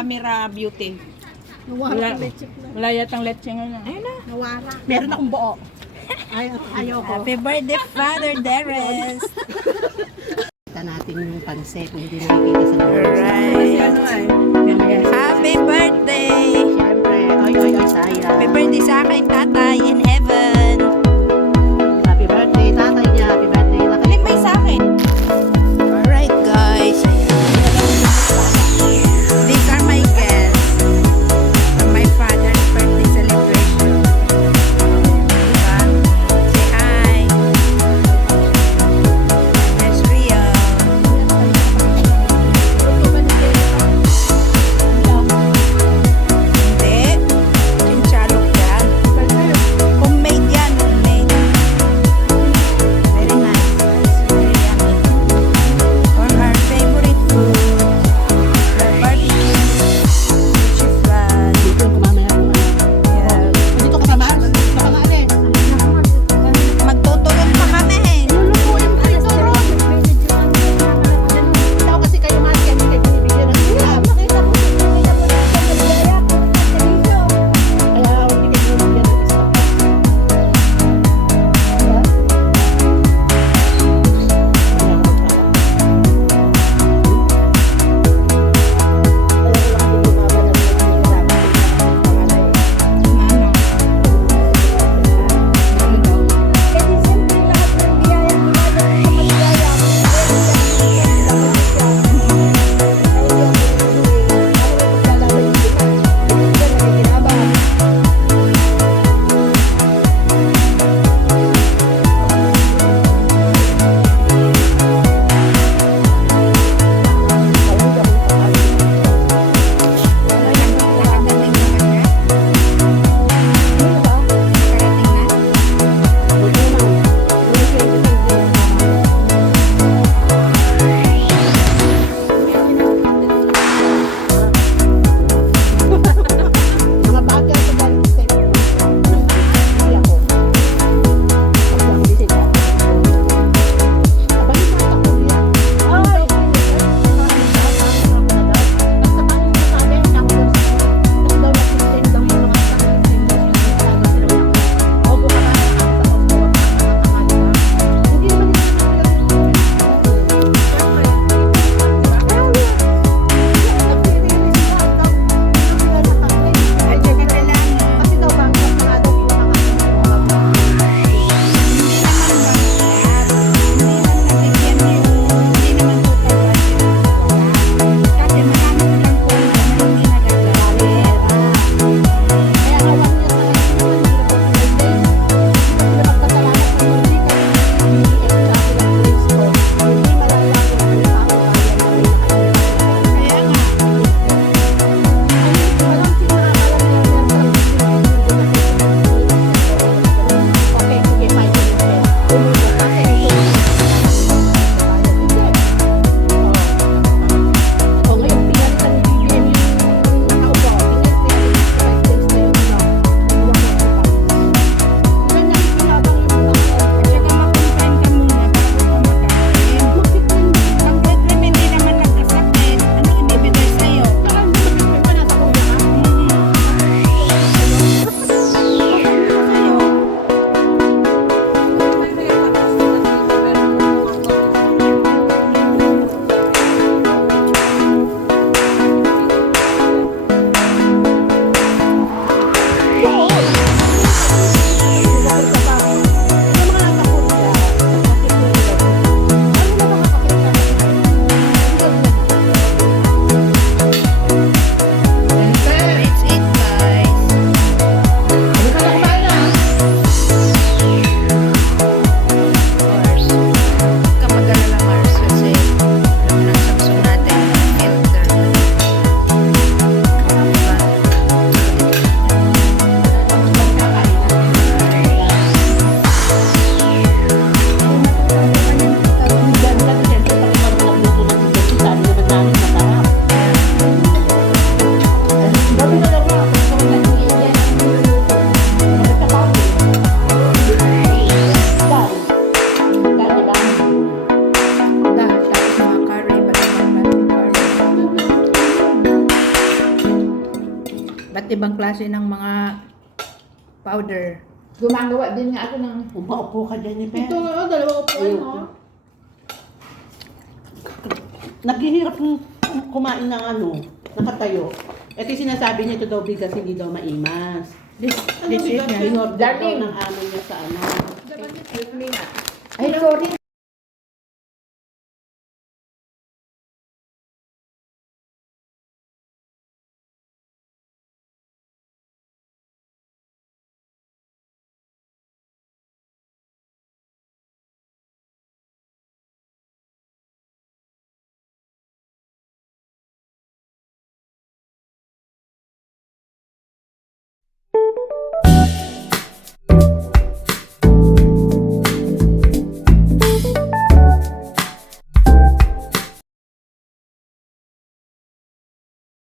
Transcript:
camera beauty. Nawara. Wala yatang lecheng ano. Ayun na. Nawara. Meron akong buo. Ayoko. Happy birthday, Father Darius! Kita natin yung panse kung hindi nakikita sa loob. Alright. Ano ay? Happy birthday! Siyempre, oy, saya. Happy birthday sa aking tatay in heaven! Happy birthday, tatay niya. Happy birthday, laki. Alin ba yung sa akin? Alright guys. These are my guests for my father's birthday celebration. Diba? Say hi! That's real. Hindi. Chinchalo yan. Homemade yan. ibang klase ng mga powder. Gumagawa din nga ako ng... Umaupo ka, Jennifer. Ito nga, dalawang upuan, no? Naghihirap ng kumain ng nakatayo. Ito yung sinasabi niya, ito daw bigas, hindi daw maimas. This Ano is bigas yan. pinorder daw Darling. ng amo niya sa Ay, sorry.